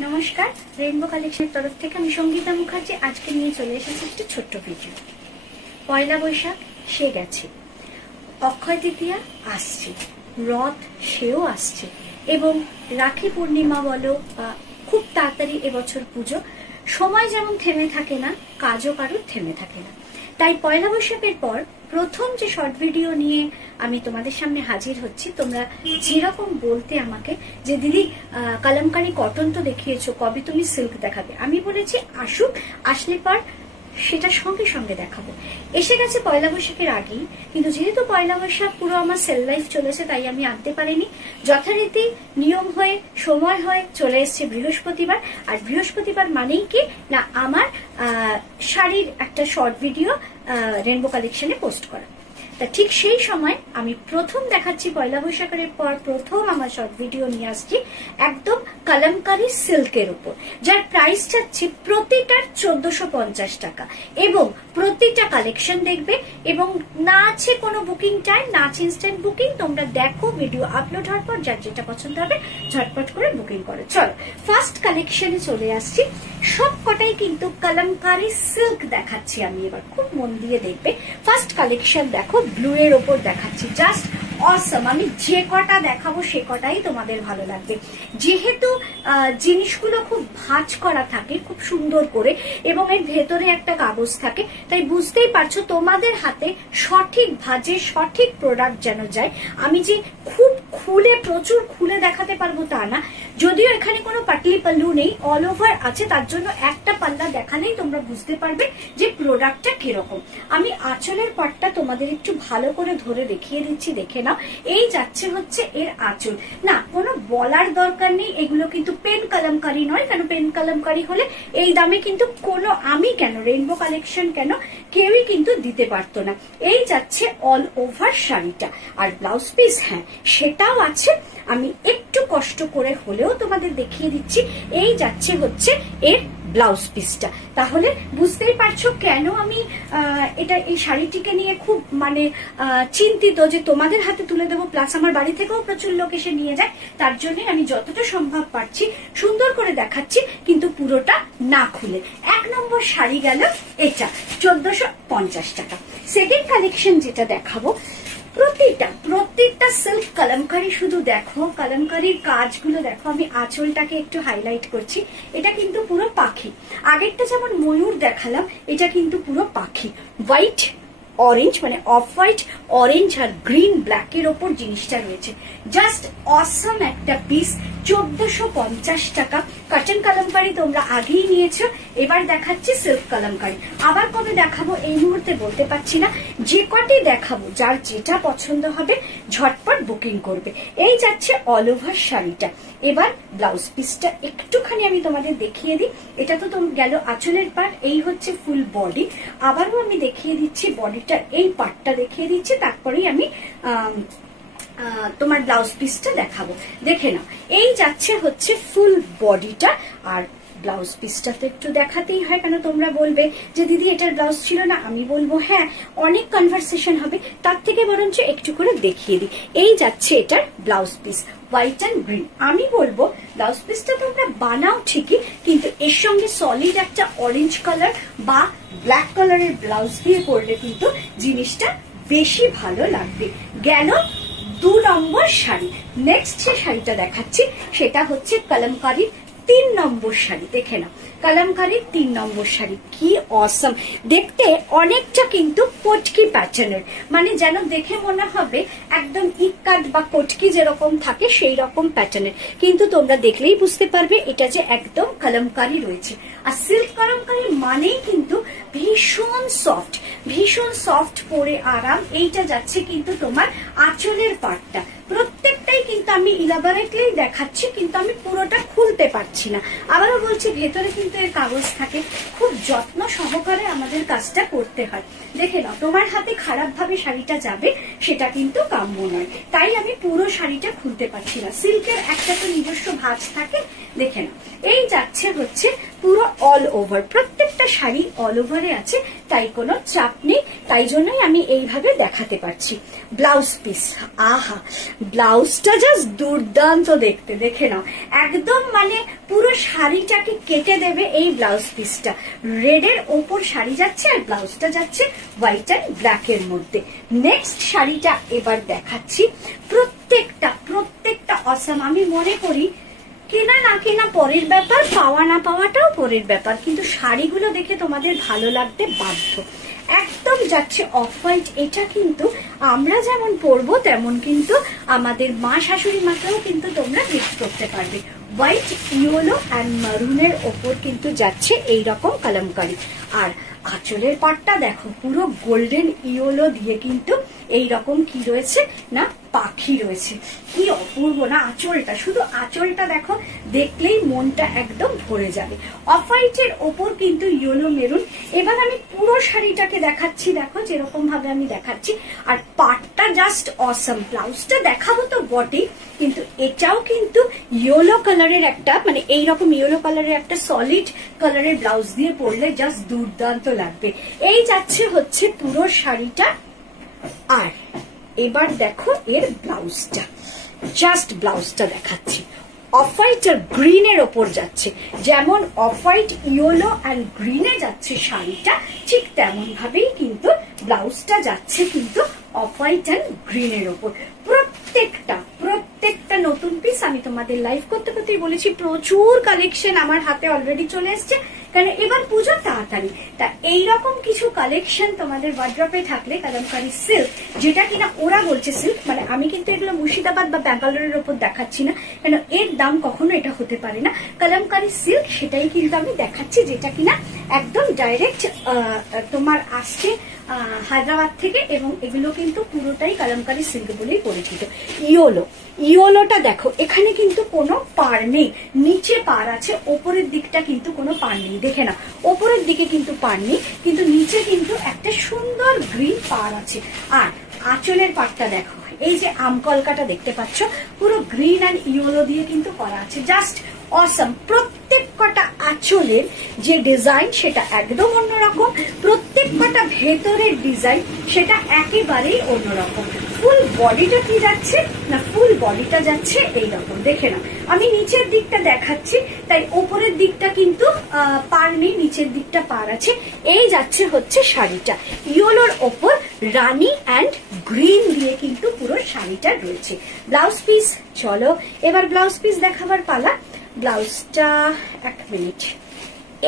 नमस्कार rainbow collection तरफ থেকে আমি সঙ্গীতা মুখার্জি আজকে নিয়ে চলে এসেছি একটা ছোট্ট ভিডিও। পয়লা বৈশাখ সে গেছে, অক্ষয় তৃতীয়া আসছে, রথ সেও আসছে এবং রাখি পূর্ণিমা বলো খুব তাড়াতাড়ি এবছর পুজো। সময় যেমন থেমে থাকে না, কাজও কারোর থেমে থাকে না। তাই পয়লা বৈশাখের পর প্রথম যে শর্ট ভিডিও নিয়ে আমি তোমাদের সামনে হাজির হচ্ছি। তোমরা যেরকম বলতে আমাকে যে দিদি কলমকারি কটন তো দেখিয়েছো, কবে তুমি সিল্ক দেখাবে? আমি বলেছি আসুক, আসলে পর সেটা সঙ্গে সঙ্গে দেখাবো। এসে গেছে পয়লা বৈশাখের আগেই, কিন্তু যেহেতু পয়লা বৈশাখ পুরো আমার সেল লাইফ চলেছে তাই আমি আনতে পারিনি। যথারীতি নিয়ম হয়ে সময় হয়ে চলে এসছে বৃহস্পতিবার, আর বৃহস্পতিবার মানেই কি না আমার শাড়ির একটা শর্ট ভিডিও রেনবো কালেকশনে পোস্ট করা। তা ঠিক সেই সময় আমি প্রথম দেখাচ্ছি পয়লা বৈশাখের পর প্রথম আমার শর্ট ভিডিও নিয়ে আসছি একদম কলমকারি সিল্কের উপর, যার প্রাইস যাচ্ছে প্রতিটার 1450 টাকা এবং প্রতিটা কালেকশন দেখবে এবং না আছে কোনো বুকিং টাইম, না আছে ইনস্ট্যান্ট বুকিং। তোমরা দেখো, ভিডিও আপলোড হওয়ার পর যার যেটা পছন্দ হবে ঝটপট করে বুকিং করো। চলো ফার্স্ট কালেকশনে চলে আসছি। সব কটাই কিন্তু কলমকারি সিল্ক দেখাচ্ছি আমি, এবার খুব মন দিয়ে দেখবে। ফার্স্ট কালেকশন দেখো, ব্লু এর ওপর দেখাচ্ছি, জাস্ট অসম। আমি যে কটা দেখাবো সে কটাই তোমাদের ভালো লাগবে, যেহেতু জিনিসগুলো খুব ভাঁজ করা থাকে খুব সুন্দর করে এবং এর ভেতরে একটা কাগজ থাকে, তাই বুঝতেই পারছো তোমাদের হাতে সঠিক ভাঁজে সঠিক প্রোডাক্ট যেন যায়। আমি যে খুব খুলে প্রচুর খুলে দেখাতে পারবো তা না, যদিও এখানে কোনো পাটলি পাল্লু নেই, অল ওভার আছে, তার জন্য একটা পাল্লা দেখালেই তোমরা বুঝতে পারবে যে প্রোডাক্টটা কিরকম। আমি আঁচলের পাটটা তোমাদের একটু ভালো করে ধরে দেখিয়ে দিচ্ছি, দেখে নাও। এই যাচ্ছে হচ্ছে এর আঁচল। না, কোনো বলার দরকার নেই, এগুলো কিন্তু পেন কলমকারি নয়, কেন পেন কলমকারি হলে এই দামে কিন্তু কোনো আমি কেন রেইনবো কালেকশন কেন কেউই কিন্তু দিতে পারতো না। এই যাচ্ছে অল ওভার শাড়িটা, আর ব্লাউজ পিস হ্যাঁ সেটাও আছে, আমি একটু কষ্ট করে হলেও তোমাদের দেখিয়ে দিচ্ছি। এই যাচ্ছে হচ্ছে এর ব্লাউজ পিসটা, তাহলে বুঝতেই পারছো কেন আমি এটা এই শাড়িটিকে নিয়ে খুব চিন্তিত যে তোমাদের হাতে তুলে দেবো। প্লাস আমার বাড়ি থেকেও প্রচুর লোক এসে নিয়ে যায়, তার জন্য আমি যতটা সম্ভব পারছি সুন্দর করে দেখাচ্ছি, কিন্তু পুরোটা না খুলে। এক নম্বর শাড়ি গেল এটা 1450 টাকা। সেকেন্ড কালেকশন যেটা দেখাবো, প্রত্যেকটা সিল্ক কলমকারি, শুধু দেখো কলমকারির কাজগুলো দেখো। আমি আঁচলটাকে একটু হাইলাইট করছি, এটা কিন্তু পুরো পাখি। আগেরটা যেমন ময়ূর দেখালাম, এটা কিন্তু পুরো পাখি। White orange off white orange আর গ্রিন ব্ল্যাকের ওপর জিনিসটা রয়েছে, জাস্ট অসম একটা পিস। 1450 টাকা। কটন কলমকারি তোমরা আগেই নিয়েছো, এবার দেখাচ্ছি সিল্ক কলমকারি। আবার কবে দেখাবো এই মুহূর্তে বলতে পারছি না, যে কটি দেখাবো যার যেটা পছন্দ হবে ঝটপট বুকিং করবে। এই যাচ্ছে অল ওভার শাড়িটা। এবার ব্লাউজ পিসটা একটুখানি আমি তোমাদের দেখিয়ে দিই। এটা তো গেল আঁচলের পার্ট, এই হচ্ছে ফুল বডি। আবারও আমি দেখিয়ে দিচ্ছি বডিটার এই পার্টটা দেখিয়ে দিচ্ছি, তারপরেই আমি তোমার ব্লাউজ পিসটা দেখাবো, দেখে নাও। এই যাচ্ছে হচ্ছে ফুল বডিটা, আর ব্লাউজ পিসটা তো একটু দেখাতেই হয়, কেন তোমরা বলবে যে দিদি এটার ব্লাউজ ছিল না। আমি বলবো হ্যাঁ, অনেক কনভারসেশন হবে, তার থেকে বরঞ্চ একটু করে দেখিয়ে দিই। এই যাচ্ছে এটার blouse piece, white and green. আমি বলবো ব্লাউজ পিসটা তোমরা বানাও ঠিকই, কিন্তু এর সঙ্গে সলিড একটা অরেঞ্জ কালার বা ব্ল্যাক কালারের ব্লাউজ দিয়ে করলে কিন্তু জিনিসটা বেশি ভালো লাগবে। গেল 2 নম্বর শাড়ি। নেক্সট যে শাড়িটা দেখাচ্ছি সেটা হচ্ছে কলমকারির 3 নম্বর শাড়ি, দেখে নাও। কলমকারির 3 নম্বর শাড়ি কি অসম দেখতে, অনেকটা কিন্তু কটকি প্যাটার্নের, যেন দেখে মনে হবে একদম ইকাট বা কটকি যেরকম থাকে সেই রকম প্যাটার্নের, কিন্তু তোমরা দেখলেই বুঝতে পারবে এটা যে একদম কলমকারি রয়েছে। আর সিল্ক কলমকারি মানেই কিন্তু ভীষণ সফট পরে আরাম। এইটা যাচ্ছে কিন্তু তোমার আঁচলের পাটটা, প্রত্যেকটাই কিন্তু আমি ইলাবোরেটলি দেখাচ্ছি, কিন্তু আমি পুরোটা খুলতে পারছি না। আবারও বলছি, ভেতরে কিন্তু এর কাগজ থাকে, খুব যত্ন সহকারে আমাদের কাজটা করতে হয়। দেখে নাও, তোমার হাতে খারাপ ভাবে শাড়িটা যাবে সেটা কিন্তু কাম্য নয়, তাই আমি পুরো শাড়িটা খুলতে পারছি না। সিল্কের একটা তো নিজস্ব ভাঁজ থাকে, দেখে নাও। এই যাচ্ছে হচ্ছে পুরো অল ওভার, প্রত্যেকটা শাড়ি অল ওভারে আছে, তাই কোনো চাপ নেই। তাই জন্যই আমি এইভাবে দেখাতে পারছি। ব্লাউজ পিস, আহা ব্লাউজটা জাস্ট দুর্দান্ত দেখতে, দেখে নাও একদম মানে পুরো শাড়িটাকে কেটে দেবে এই ব্লাউজ পিসটা। রেডের ওপর শাড়ি যাচ্ছে আর ব্লাউজটা যাচ্ছে হোয়াইট অ্যান্ড ব্ল্যাক এর মধ্যে। নেক্সট শাড়িটা এবার দেখাচ্ছি, প্রত্যেকটা অসাম। আমি মনে করি কেনা না কেনা পরের ব্যাপার, পাওয়া না পাওয়াটাও পরের ব্যাপার, কিন্তু শাড়িগুলো দেখে তোমাদের ভালো লাগতে বাধ্য। একদম যাচ্ছে অফ হোয়াইট, এটা কিন্তু আমরা যেমন পরবো তেমন কিন্তু আমাদের মা শাশুড়ি মাকেও কিন্তু তোমরা গিফট করতে পারবে। হোয়াইট, ইয়েলো অ্যান্ড মারুনের ওপর কিন্তু যাচ্ছে এইরকম কলমকারি। আর আঁচলের পাটটা দেখো পুরো গোল্ডেন ইয়েলো দিয়ে কিন্তু এইরকম কি রয়েছে না পাখি রয়েছে। কি অপূর্ব না আঁচলটা, শুধু আঁচলটা দেখো, দেখলেই মনটা একদম ভরে যাবে। অফ হোয়াইটের ওপর কিন্তু ইয়েলো মেরুন। এবার আমি পুরো শাড়িটাকে দেখাচ্ছি, দেখো যেরকম ভাবে আমি দেখাচ্ছি। আর পাটটা জাস্ট অসাম। ব্লাউজটা দেখাবো তো বটেই, কিন্তু এটাও কিন্তু ইয়েলো কালারের একটা মানে এইরকম ইয়েলো কালারের একটা সলিড কালারের ব্লাউজ দিয়ে পরলে জাস্ট দুর্দান্ত লাগবে। এই যাচ্ছে হচ্ছে পুরো শাড়িটা। আর এবার দেখো এর ব্লাউজটা, জাস্ট ব্লাউজটা দেখাচ্ছি। অফ হোয়াইট আর গ্রিনের ওপর যাচ্ছে, যেমন অফ হোয়াইট ইয়েলো অ্যান্ড গ্রিনে যাচ্ছে শাড়িটা, ঠিক তেমন ভাবেই কিন্তু ব্লাউজটা যাচ্ছে কিন্তু অফ হোয়াইট অ্যান্ড গ্রিনের ওপর। প্রত্যেকটা নতুন পিস। আমি তোমাদের লাইভ করতে করতেই বলেছি প্রচুর কালেকশন আমার হাতে অলরেডি চলে এসছে, কারণ এবার পুজো তাড়াতাড়ি। তা এইরকম কিছু কালেকশন তোমাদের ওয়ার্ড্রপে থাকলে কলমকারি সিল্ক, যেটা কিনা ওরা বলছে সিল্ক, মানে আমি কিন্তু এগুলো মুর্শিদাবাদ বা ব্যাঙ্গালোরের ওপর দেখাচ্ছি না, কেন এর দাম কখনো এটা হতে পারে না। কলমকারি সিল্ক সেটাই কিন্তু আমি দেখাচ্ছি, যেটা কিনা একদম ডাইরেক্ট তোমার আসছে হায়দ্রাবাদ থেকে, এবং এগুলো কিন্তু পুরোটাই কলমকারি সিল্ক বলেই পরিচিত। ইয়েলোটা দেখো, এখানে কিন্তু কোনো পার নেই, নিচে পার আছে, ওপরের দিকটা কিন্তু কোনো পার নেই। দেখে না, ওপরের দিকে কিন্তু পার নেই, কিন্তু নিচে কিন্তু একটা সুন্দর গ্রিন পার আছে। আর আঁচলের পাটটা দেখো, এই যে আমকলকাটা দেখতে পাচ্ছ, পুরো গ্রিন অ্যান্ড ইয়েলো দিয়ে কিন্তু করা আছে, জাস্ট অসম। প্রত্যেক কটা আঁচলের যে ডিজাইন সেটা একদম অন্যরকম, প্রত্যেক কটা ভেতরের ডিজাইন সেটা একেবারেই অন্যরকম। ফুল বডিটা কি যাচ্ছে না, ফুল বডিটা যাচ্ছে এইরকম। দেখে না, আমি নিচের দিকটা দেখাচ্ছি, তাই ওপরের দিকটা কিন্তু পার নেই, নিচের দিকটা পার আছে। এই যাচ্ছে হচ্ছে শাড়িটা, ইয়েলোর ওপর রানী অ্যান্ড গ্রিন দিয়ে কিন্তু পুরো শাড়িটা রয়েছে। ব্লাউজ পিস, চলো এবার ব্লাউজ পিস দেখাবার পালা। ব্লাউজটা এক মিনিট,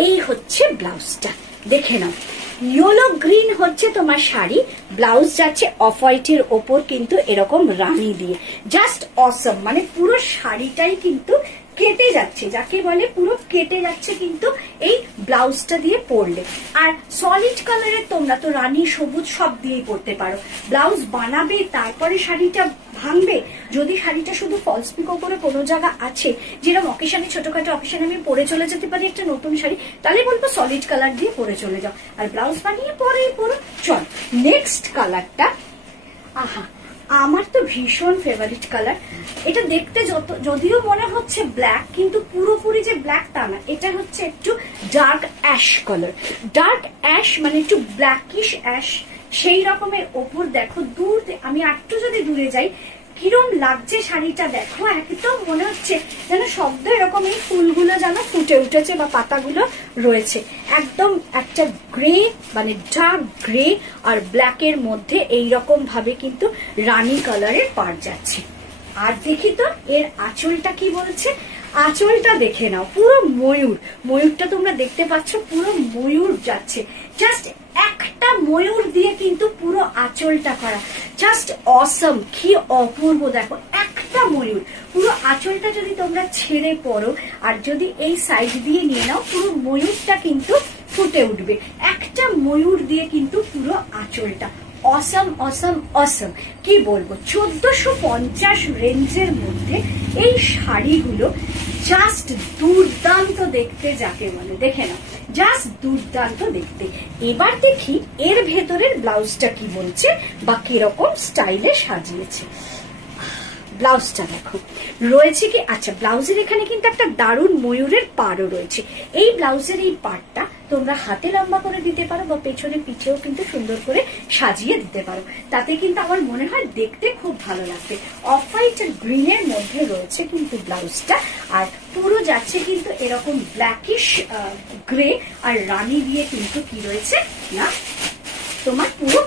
এই হচ্ছে ব্লাউজটা, দেখে নাও। ইয়েলো গ্রিন হচ্ছে তোমার শাড়ি, ব্লাউজ যাচ্ছে অফ হোয়াইটের ওপর কিন্তু এরকম রানী দিয়ে, জাস্ট অসম। মানে পুরো শাড়িটাই কিন্তু কেটে যাচ্ছে, যাকে বলে পুরো কেটে যাচ্ছে কিন্তু এই ব্লাউজটা দিয়ে পরলে। আর সলিড কালারের তোমরা তো রানী সবুজ সব দিয়েই পরতে পারো। ব্লাউজ বানাবে তারপরে শাড়িটা ভাঙবে, যদি শাড়িটা শুধু ফলস পিকো করে কোনো জায়গা আছে, যেরকম অকেশনে ছোটখাটো অকেশনে আমি পরে চলে যেতে পারি একটা নতুন শাড়ি, তাহলে বলবো সলিড কালার দিয়ে পরে চলে যাও, আর ব্লাউজ বানিয়ে পরেই পরো। চল নেক্সট কালারটা, আহা আমার তো ভীষণ ফেভারিট কালার। এটা দেখতে যদিও মনে হচ্ছে ব্ল্যাক, কিন্তু পুরোপুরি যে ব্ল্যাক তা না, এটা হচ্ছে একটু dark ash colour. Dark ash মানে একটু ব্ল্যাকিশ অ্যাশ, সেই রকমের ওপর দেখো দূর, আমি একটু যদি দূরে যাই কিরম লাগছে শাড়িটা দেখো, একদম মনে হচ্ছে যেন শব্দ এরকম এই ফুলগুলো যেন ফুটে উঠেছে বা পাতাগুলো রয়েছে। একদম একটা গ্রে মানে ডার্ক গ্রে আর ব্ল্যাকের মধ্যে এইরকম ভাবে কিন্তু রানী কালারের পার যাচ্ছে। আর দেখি তো এর আঁচলটা কি বলছে। আঁচলটা দেখে নাও, পুরো ময়ূর, ময়ূরটা তোমরা দেখতে পাচ্ছ, পুরো ময়ূর যাচ্ছে, জাস্ট একটা ময়ূর দিয়ে কিন্তু পুরো আঁচলটা করা, জাস্ট অসম। কি অপূর্ব দেখো, একটা ময়ূর, পুরো আঁচলটা যদি তোমরা ছেড়ে পড়ো আর যদি এই সাইড দিয়ে নিয়ে নাও, পুরো ময়ূরটা কিন্তু ফুটে উঠবে। একটা ময়ূর দিয়ে কিন্তু পুরো আঁচলটা অসম অসম অসম। কি বলবো, 1450 রেঞ্জের মধ্যে এই শাড়িগুলো জাস্ট দুর্দান্ত দেখতে, যাকে বলে দেখে নাও, জাস্ট দুর্দান্ত দেখতে। এবার দেখি এর ভেতরের ব্লাউজটা কি বলছে বা কিরকম স্টাইলে সাজিয়েছে। ব্লাউজটা দেখো রয়েছে কি, আচ্ছা ব্লাউজের এখানে কিন্তু একটা দারুণ ময়ূরের পাড়ও রয়েছে। এই ব্লাউজের এই পাড়টা তোমরা হাতে লম্বা করে দিতে পারো বা পেছনে পিঠেও কিন্তু সুন্দর করে সাজিয়ে দিতে পারো, তাতে কিন্তু আমার মনে হয় দেখতে খুব ভালো লাগবে। অফ হোয়াইট আর গ্রিনের মধ্যে রয়েছে কিন্তু ব্লাউজটা, আর পুরো যাচ্ছে কিন্তু এরকম ব্ল্যাকিশ গ্রে আর রানী দিয়ে কিন্তু কি রয়েছে না তোমার পুরো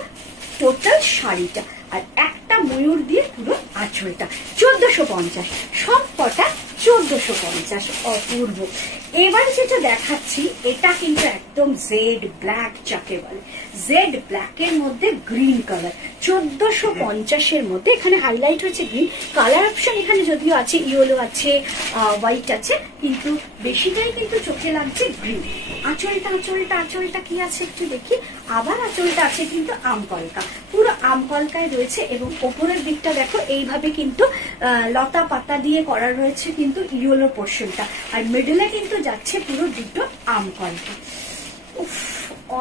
টোটাল শাড়িটা, আর একটা ময়ূর দিয়ে পুরো আঁচলটা। 1450, সব কটা 1450, অপূর্ব। এবার যেটা দেখাচ্ছি এটা কিন্তু একদম জেড ব্ল্যাক যাকে বলে, জেড ব্ল্যাকের মধ্যে গ্রিন কালার। 1450-এর মধ্যে এখানে হাইলাইট হয়েছে গ্রিন কালার অপশন, এখানে যদিও আছে ইয়েলো আছে হোয়াইট আছে, কিন্তু বেশিটাই কিন্তু চোখে লাগছে গ্রিন। আঁচলটা কি আছে একটু দেখি, আবার আঁচলটা আছে কিন্তু আমকলকা, পুরো আমকলকায় রয়েছে, এবং ওপরের দিকটা দেখো এইভাবে কিন্তু লতা পাতা দিয়ে করা রয়েছে কিন্তু ইয়েলো পোর্শনটা, আর মিডলে কিন্তু যাচ্ছে পুরো দুটো আমকলকা। উফ,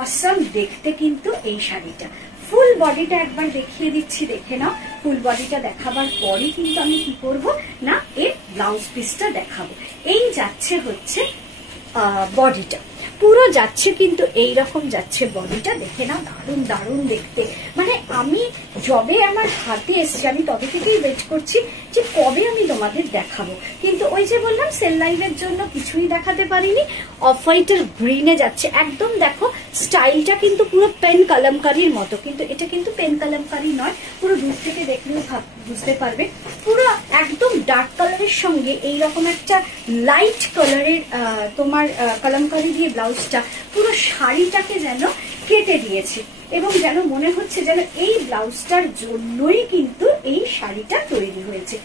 অসম দেখতে কিন্তু এই শাড়িটা। ফুল বডিটা একবার দেখিয়ে দিচ্ছি, দেখে নাও। ফুল বডিটা দেখাবার পরই কিন্তু আমি কি করব না এর ব্লাউজ পিসটা দেখাবো। এই যাচ্ছে হচ্ছে বডিটা, পুরো যাচ্ছে কিন্তু এইরকম যাচ্ছে বডিটা, দেখে না দারুণ দারুণ দেখতে। মানে আমি যবে আমার হাতে এসছে আমি তবে থেকেই ওয়েট করছি যে কবে আমি তোমাদের দেখাবো, কিন্তু ওই যে বললাম সেল লাইভের জন্য কিছুই দেখাতে পারিনি। অফ হোয়াইটের গ্রিনে যাচ্ছে একদম, দেখো স্টাইলটা কিন্তু পুরো পেন কালামকারির মতো, কিন্তু এটা কিন্তু পেন কালামকারি নয়, পুরো দূর থেকে দেখলেও বুঝতে পারবে। পুরো একদম ডার্ক কালারের সঙ্গে এইরকম একটা লাইট কালারের তোমার কালামকারি দিয়ে ব্লাউজটা পুরো শাড়িটাকে যেন কেটে দিয়েছে, এবং যেন মনে হচ্ছে যেন এই ব্লাউজটার জন্যই কিন্তু এই শাড়িটা তৈরি হয়েছে।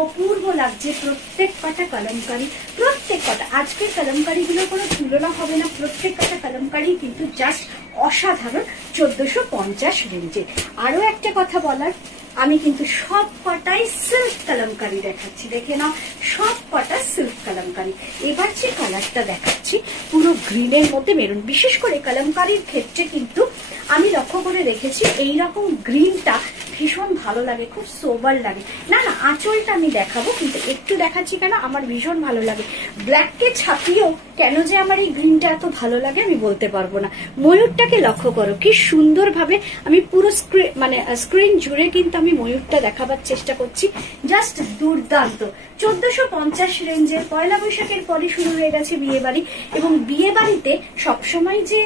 অপূর্ব লাগছে প্রত্যেক কটা কালামকারি, প্রত্যেক কটা। আজকের কালামকারি গুলোর কোনো তুলনা হবে না, প্রত্যেক কটা কালামকারি কিন্তু জাস্ট অসাধারণ 1450 রেঞ্জে। আরো একটা কথা বলার, আমি কিন্তু সব কটাই সিল্ক কালামকারি দেখাচ্ছি, দেখে নাও সব কটা সিল্ক কালামকারি। এবার যে কালারটা দেখাচ্ছি পুরো গ্রিনের মধ্যে মেরুন, বিশেষ করে কালামকারির ক্ষেত্রে কিন্তু আমি লক্ষ্য করে দেখেছি এইরকম গ্রিনটা ভীষণ ভালো লাগে, খুব সোবার লাগে। না আঁচলটা আমি দেখাবো, কিন্তু একটু দেখাচ্ছি কেন আমার ভীষণ ভালো লাগে। ব্ল্যাককে ছাপিয়েও কেন যে আমার এই গ্রিনটা এত ভালো লাগে আমি বলতে পারবো না। ময়ূরটাকে লক্ষ্য করো কি সুন্দর ভাবে, আমি পুরো স্ক্রিন জুড়ে কিন্তু আমি ময়ূরটা দেখাবার চেষ্টা করছি, জাস্ট দুর্দান্ত। 1450 রেঞ্জের পয়লা বৈশাখের পরে শুরু হয়ে গেছে বিয়ে বাড়ি, এবং বিয়ে বাড়িতে সবসময় যে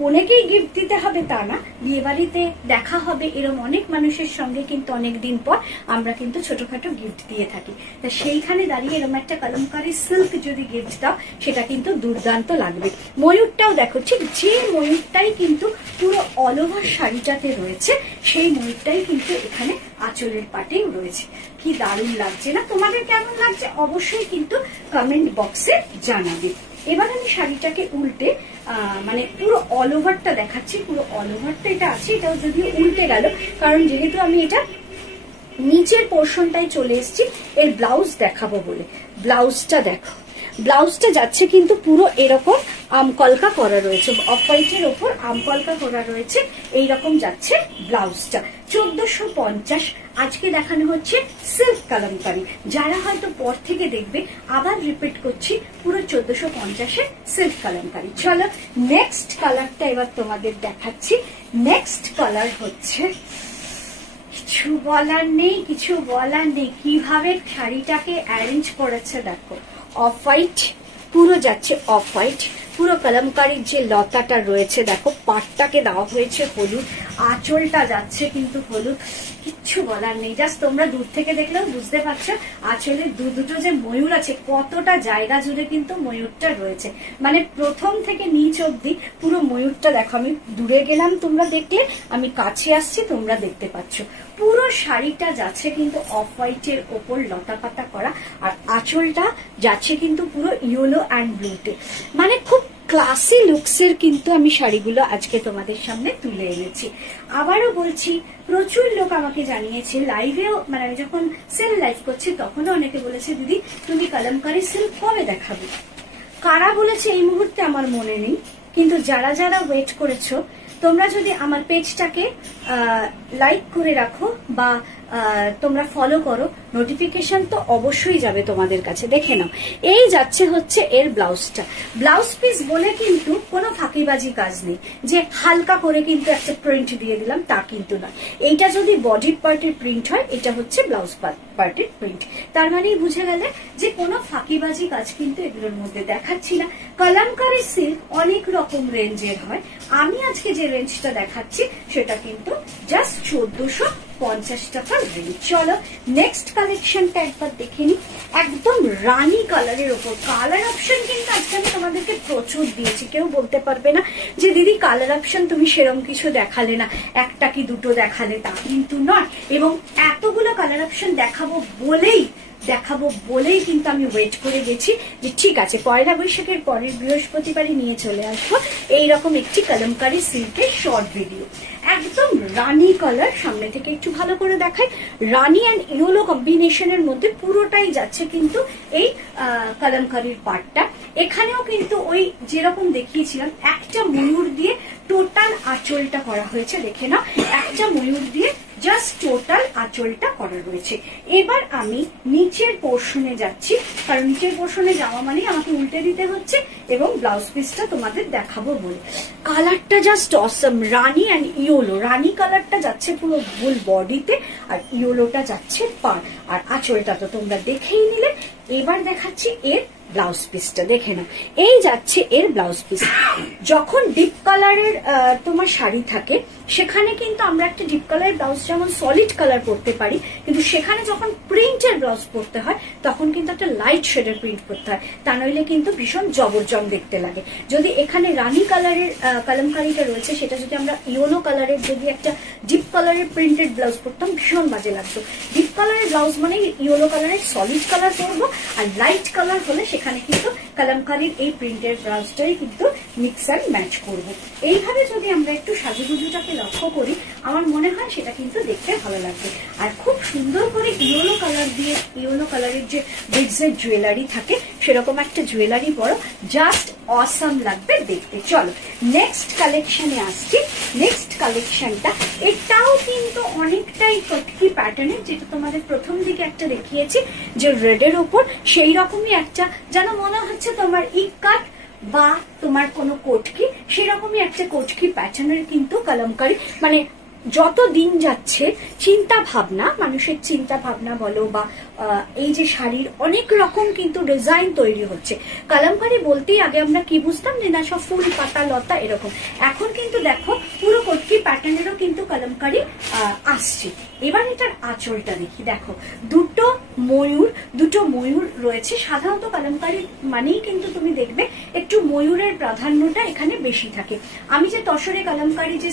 কনেকেই গিফট দিতে হবে তা না, বিয়ে বাড়িতে দেখা হবে এরকম অনেক মানুষের সঙ্গে কিন্তু অনেকদিন পর আমরা কিন্তু ছোটখাটো গিফট দিয়ে থাকি। তা সেইখানে দাঁড়িয়ে এরকম একটা কলমকারী সিল্ক যদি গিফট দাও সেটা কিন্তু দুর্দান্ত লাগবে। ময়ূরটাও দেখো, ঠিক যে ময়ূরটাই কিন্তু পুরো অল ওভার শাড়িটাতে রয়েছে সেই ময়ূরটাই কিন্তু এখানে আঁচলের পাটেও রয়েছে। কি দারুণ লাগছে না? তোমাদের কেমন লাগছে অবশ্যই কিন্তু কমেন্ট বক্সে জানাবে। এবার আমি শাড়িটাকে উল্টে মানে পুরো অল ওভারটা দেখাচ্ছি। পুরো অল ওভারটা এটা আছে, এটাও যদিও উল্টে গেল, কারণ যেহেতু আমি এটা নিচের পোর্শনটাই চলে এসেছি এর ব্লাউজ দেখাবো বলে। ব্লাউজটা দেখো, ব্লাউজটা যাচ্ছে কিন্তু পুরো এরকম আমকলকা করা রয়েছে, অফ হোয়াইটের ওপর আমকলকা করা রয়েছে, এইরকম যাচ্ছে ব্লাউজটা। 1450। আজকে দেখানো হচ্ছে সিল্ক কালামকারি। যারা হয়তো পর থেকে দেখবে, আবার রিপিট করছি, পুরো 1450-এর সিল্ক কালামকারি। চলো নেক্সট কালারটা এবার তোমাদের দেখাচ্ছি। নেক্সট কালার হচ্ছে, কিছু বলার নেই, কিছু বলার নেই, কিভাবে শাড়িটাকে অ্যারেঞ্জ করেছে দেখো। অফ হোয়াইট পুরো যাচ্ছে, অফ হোয়াইট পুরো কলমকারীর যে লতাটা রয়েছে দেখো, পাটটাকে দেওয়া হয়েছে হলুদ, আঁচলটা যাচ্ছে কিন্তু হলুদ। কিচ্ছু বলার নেই, জাস্ট তোমরা দূর থেকে দেখলেও বুঝতে পারছো আঁচলে দুটো যে ময়ূর আছে, কতটা জায়গা জুড়ে কিন্তু ময়ূরটা রয়েছে, মানে প্রথম থেকে নিচ অব্দি পুরো ময়ূরটা দেখো। আমি দূরে গেলাম তোমরা দেখলে, আমি কাছে আসছি তোমরা দেখতে পাচ্ছ। পুরো শাড়িটা যাচ্ছে কিন্তু অফ হোয়াইটের ওপর লতা পাতা করা, আর আঁচলটা যাচ্ছে কিন্তু পুরো ইয়েলো অ্যান্ড ব্লুতে, মানে খুব ক্লাসি লুকসের কিন্তু আমি শাড়িগুলো আজকে তোমাদের সামনে তুলে এনেছি। আবারও বলছি, প্রচুর লোক আমাকে জানিয়েছে লাইভেও, মানে আমি যখন সেল লাইভ করছি তখনও অনেকে বলেছে দিদি তুমি কলমকারী সিল্ক কবে দেখাবে। কারা বলেছে এই মুহূর্তে আমার মনে নেই, কিন্তু যারা যারা ওয়েট করেছো তোমরা যদি আমার পেজটাকে লাইক করে রাখো বা তোমরা ফলো করো, নোটিফিকেশন তো অবশ্যই যাবে তোমাদের কাছে। দেখে নাও, এই যাচ্ছে হচ্ছে এর ব্লাউজটা। ব্লাউজ পিস বলে কিন্তু কোনো ফাঁকিবাজি কাজ নেই যে হালকা করে কিন্তু একটা প্রিন্ট দিয়ে দিলাম, তা কিন্তু নয়। এইটা যদি বডি পার্টের প্রিন্ট হয়, এটা হচ্ছে ব্লাউজ পার্টের প্রিন্ট। তার মানেই বুঝে গেলে যে কোনো ফাঁকিবাজি কাজ কিন্তু এগুলোর মধ্যে দেখাচ্ছি না। কলমকারী সিল্ক অনেক রকম রেঞ্জের হয়, আমি আজকে যে রেঞ্জটা দেখাচ্ছি সেটা কিন্তু জাস্ট 1450 টাকার রেঞ্জ। চলো নেক্সট কালেকশনটা একবার দেখে নি। একদম রানী কালারের ওপর, কালার অপশন কিন্তু আজকে আমি তোমাদেরকে প্রচুর দিয়েছি, কেউ বলতে পারবে না যে দিদি কালার অপশন তুমি সেরকম কিছু দেখালে না, একটা কি দুটো দেখালে, তা কিন্তু নয়। এবং এতগুলো কালার অপশন দেখাবো বলেই কিন্তু আমি ওয়েট করে গেছি যে ঠিক আছে পয়লা বৈশাখের পরের বৃহস্পতিবারই নিয়ে চলে আসবো এইরকম একটি কলমকারী সিল্কের শর্ট ভিডিও। একদম রানী কালার, সামনে থেকে একটু ভালো করে দেখাই। রানী অ্যান্ড ইয়েলো কম্বিনেশনের মধ্যে পুরোটাই যাচ্ছে কিন্তু এই কলমকারীর পার্টটা। এখানেও কিন্তু ওই যেরকম দেখিয়েছিলাম একটা ময়ূর দিয়ে টোটাল আঁচলটা করা হয়েছে। দেখে নাও, একটা ময়ূর দিয়ে জাস্ট টোটাল আঁচলটা করা রয়েছে। এবার আমি নিচের পোর্শনে যাচ্ছি, কারণ নিচের পোর্শনে যাওয়া মানে আমাকে উল্টে দিতে হচ্ছে এবং ব্লাউজ পিসটা তোমাদের দেখাবো বলে। কালারটা জাস্ট অসম, রানী অ্যান্ড ইয়েলো। রানী কালারটা যাচ্ছে পুরো ফুল বডিতে, আর ইয়েলোটা যাচ্ছে পার, আর আঁচলটা তো তোমরা দেখেই নিলে। এবার দেখাচ্ছি এর ব্লাউজ পিসটা, দেখে নাও। এই যাচ্ছে এর ব্লাউজ পিস। যখন ডিপ কালারের তোমার শাড়ি থাকে সেখানে কিন্তু আমরা একটা ডিপ কালারের ব্লাউজ যেমন সলিড কালার পরতে পারি, কিন্তু সেখানে যখন প্রিন্টের ব্লাউজ পরতে হয় তখন কিন্তু একটা লাইট শেডের প্রিন্ট করতে হয়, তা নইলে কিন্তু ভীষণ জবরজং দেখতে লাগে। যদি এখানে রানী কালারের কলমকারীটা রয়েছে, সেটা যদি আমরা ইয়েলো কালারের যদি একটা ডিপ কালারের প্রিন্টেড ব্লাউজ পরতাম ভীষণ বাজে লাগতো। ডিপ কালারের ব্লাউজ মানে ইয়েলো কালারের সলিড কালার পরবো, আর লাইট কালার হলে সেখানে কিন্তু কলমকারীর এই প্রিন্টের ব্লাউজটাই কিন্তু মিক্স অ্যান্ড ম্যাচ করবো। এইভাবে যদি আমরা একটু সাজুগুজুটাকে লক্ষ্য করি, আমার মনে হয় সেটা কিন্তু দেখতে ভালো লাগবে। আর খুব সুন্দর করে ইয়েলো কালার দিয়ে, ইয়েলো কালারের যে বিডসের জুয়েলারি থাকে সেরকম একটা জুয়েলারি পরো, জাস্ট অসাম লাগবে দেখতে। চলো নেক্সট কালেকশনে আসছি। নেক্সট কালেকশনটা এটাও কিন্তু অনেকটাই কটকি প্যাটার্নের, যেটা তোমাদের প্রথম দিকে একটা দেখিয়েছি যে রেডের ওপর, সেই রকমই একটা যেন মনে হচ্ছে তোমার ইকাট বা তোমার কোনো কোটকি, সেরকমই একটা কোটকি প্যাটার্নের কিন্তু কলমকারী। মানে যত দিন যাচ্ছে চিন্তা ভাবনা, মানুষের চিন্তা ভাবনা বলো বা এই যে শাড়ির অনেক রকম কিন্তু ডিজাইন তৈরি হচ্ছে। কলমকারী বলতেই আগে আমরা কি বুঝতাম যে না সব ফুল পাতা লতা এরকম, এখন কিন্তু দেখো পুরো কটকি প্যাটার্নেরও কিন্তু কলমকারী আসছে। এবার এটার আঁচলটা দেখি, দেখো দুটো ময়ূর রয়েছে। সাধারণত কলমকারী মানেই কিন্তু তুমি দেখবে একটু ময়ূরের প্রাধান্যটা এখানে বেশি থাকে। আমি যে তসরে কলমকারী যে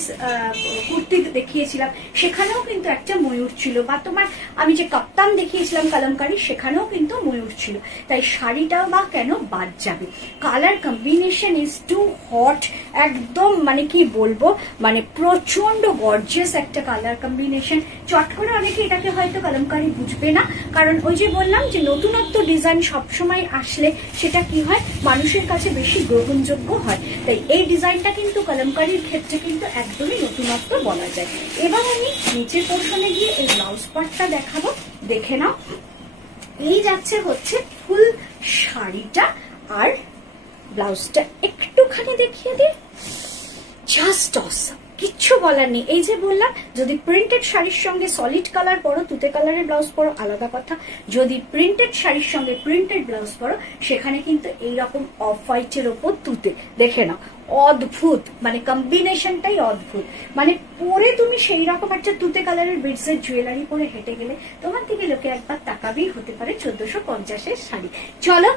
কুর্তি দেখিয়েছিলাম সেখানেও কিন্তু একটা ময়ূর ছিল, বা তোমার আমি যে কাপ্তান দেখিয়েছিলাম কলমকারী সেখানেও কিন্তু ময়ূর ছিল। তাই শাড়িটাও বা কেন বাদ যাবে। Colour combination is too hot, একদম মানে কি বলবো, মানে প্রচন্ড গর্জিয়াস একটা কালার কম্বিনেশন। চট করে অনেকে এটাকে হয়তো কলমকারী বুঝবে না, কারণ ওই যে বললাম যে নতুনত্ব ডিজাইন সবসময় আসলে সেটা কি হয় মানুষের কাছে বেশি গ্রহণযোগ্য হয়। তাই এই ডিজাইনটা কিন্তু কলমকারীর ক্ষেত্রে কিন্তু একদমই নতুনত্ব বলা যায়। এবার আমি নিচের পোর্শনে গিয়ে এই ব্লাউজ পার্টটা দেখাবো, দেখে নাও। এই যাচ্ছে হচ্ছে ফুল শাড়িটা, আর ব্লাউজটা একটুখানি দেখিয়ে দিই, জাস্ট অসাম, কিচ্ছু বলার নেই। এই যে বললাম যদি প্রিন্টেড শাড়ির সঙ্গে সলিড কালার পরো, তুতে কালারের ব্লাউজ পরো আলাদা কথা, যদি প্রিন্টেড শাড়ির সঙ্গে প্রিন্টেড ব্লাউজ পরো সেখানে কিন্তু এইরকম অফ হোয়াইটের ওপর তুতে, দেখে নাও অদ্ভুত, মানে কম্বিনেশনটাই অদ্ভুত। মানে পরে তুমি সেই রকম একটা তুতে কালারের বিডসের জুয়েলারি পরে হেঁটে গেলে তোমার দিকে লোকে একবার তাকাবেই, হতে পারে 1450-এর শাড়ি। চলো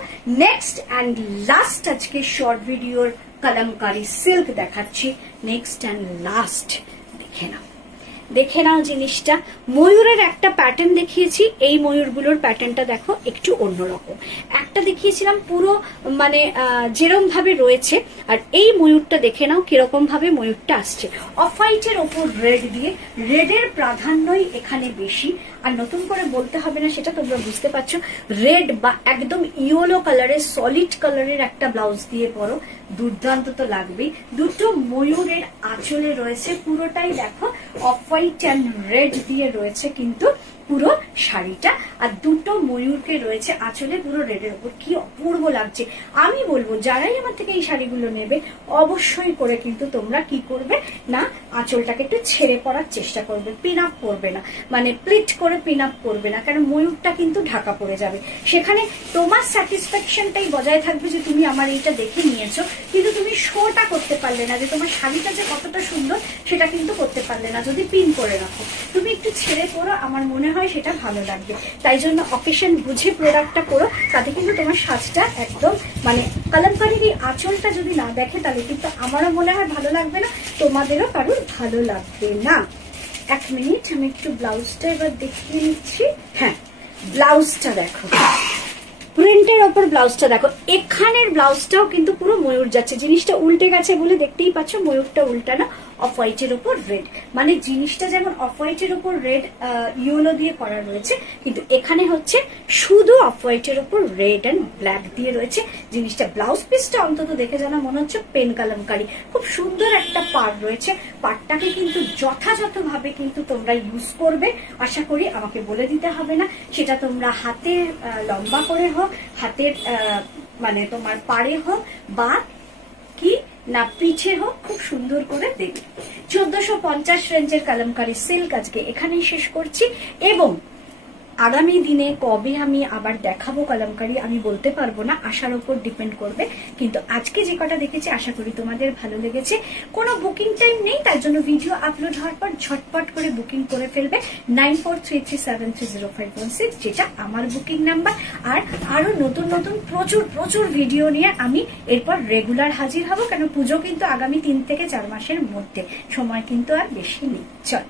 নেক্সট অ্যান্ড লাস্ট আজকে শর্ট ভিডিওর কলমকারী সিল্ক দেখাচ্ছি। নেক্সট অ্যান্ড লাস্ট দেখে নাও জিনিসটা। ময়ূরের একটা প্যাটার্ন দেখিয়েছি, এই ময়ূরগুলোর প্যাটার্নটা দেখো একটু অন্যরকম। একটা দেখিয়েছিলাম পুরো মানে যেরকম ভাবে রয়েছে, আর এই ময়ূরটা দেখে নাও কিরকম ভাবে ময়ূরটা আসছে। অফ হোয়াইটের ওপর রেড দিয়ে, রেডের প্রাধান্যই এখানে বেশি। আর নতুন করে বলতে হবে না, সেটা তোমরা বুঝতে পারছো। রেড বা একদম ইয়েলো কালারের, সলিড কালারের একটা ব্লাউজ দিয়ে পরো, দুর্দান্ত তো লাগবেই। দুটো ময়ূরের আঁচলে রয়েছে, পুরোটাই দেখো অফ হোয়াইট অ্যান্ড রেড দিয়ে রয়েছে কিন্তু পুরো শাড়িটা, আর দুটো ময়ূরকে রয়েছে আঁচলে পুরো রেডের উপর। কি অপূর্ব লাগছে। আমি বলবো যারাই আমার থেকে এই শাড়িগুলো নেবে অবশ্যই করে কিন্তু তোমরা কি করবে না, আঁচলটাকে একটু ছেড়ে পরার চেষ্টা করবে, পিন আপ করবে না, মানে প্লিট করে পিন আপ করবে না, কারণ ময়ূরটা কিন্তু ঢাকা পড়ে যাবে। সেখানে তোমার স্যাটিসফ্যাকশনটাই বজায় থাকবে যে তুমি আমার এইটা দেখে নিয়েছো, কিন্তু তুমি শোটা করতে পারলে না যে তোমার শাড়িটা যে কতটা সুন্দর সেটা কিন্তু করতে পারলে না যদি পিন করে রাখো। তুমি একটু ছেড়ে পরো, আমার মনে হয় সেটা ভালো লাগবে। তাই জন্য অকেশন বুঝে প্রোডাক্টটা করো, তাতে কিন্তু তোমার সাজটা একদম মানে কলমকারীর এই আঁচলটা যদি না দেখে তাহলে কিন্তু আমারও মনে হয় ভালো লাগবে না, তোমাদেরও কারোর ভালো লাগবে না। এক মিনিট, আমি একটু ব্লাউজটা এবার দেখিয়ে নিচ্ছি। হ্যাঁ, ব্লাউজটা দেখো, প্রিন্টের ওপর ব্লাউজটা দেখো। এখানের ব্লাউজটাও কিন্তু পুরো ময়ূর যাচ্ছে, জিনিসটা উল্টে গেছে বলে দেখতেই পাচ্ছ ময়ূরটা উল্টানো, অফ হোয়াইটের উপর রেড, মানে জিনিসটা যেমন অফ হোয়াইটের উপর রেড ইয়েলো দিয়ে করা রয়েছে, কিন্তু এখানে হচ্ছে শুধু অফ হোয়াইটের উপর রেড অ্যান্ড ব্ল্যাক দিয়ে রয়েছে জিনিসটা। ব্লাউজ পিসটা অন্তত দেখে যেন মনে হচ্ছে পেন কালামকারী, খুব সুন্দর একটা পাড় রয়েছে। পাড়টাকে কিন্তু যথাযথভাবে কিন্তু তোমরা ইউজ করবে, আশা করি আমাকে বলে দিতে হবে না। সেটা তোমরা হাতে লম্বা করে হোক, হাতের মানে তোমার পাড়ে হোক, বা কি না পিঠে হোক, খুব সুন্দর করে দেবে। 1450 রেঞ্জের কালামকারী সিল্ক আজকে এখানেই শেষ করছি, এবং আগামী দিনে কবে আমি আবার দেখাবো কালামকারী আমি বলতে পারবো না, আশার উপর ডিপেন্ড করবে। কিন্তু আজকে যে কটা দেখেছি আশা করি তোমাদের ভালো লেগেছে। কোনো বুকিং টাইম নেই, তার জন্য ভিডিও আপলোড হওয়ার পর ঝটপট করে বুকিং করে ফেলবে 9433730516, যেটা আমার বুকিং নাম্বার। আর আরো নতুন নতুন প্রচুর প্রচুর ভিডিও নিয়ে আমি এরপর রেগুলার হাজির হব, কেন পুজো কিন্তু আগামী 3 থেকে 4 মাসের মধ্যে, সময় কিন্তু আর বেশি নেই। চল।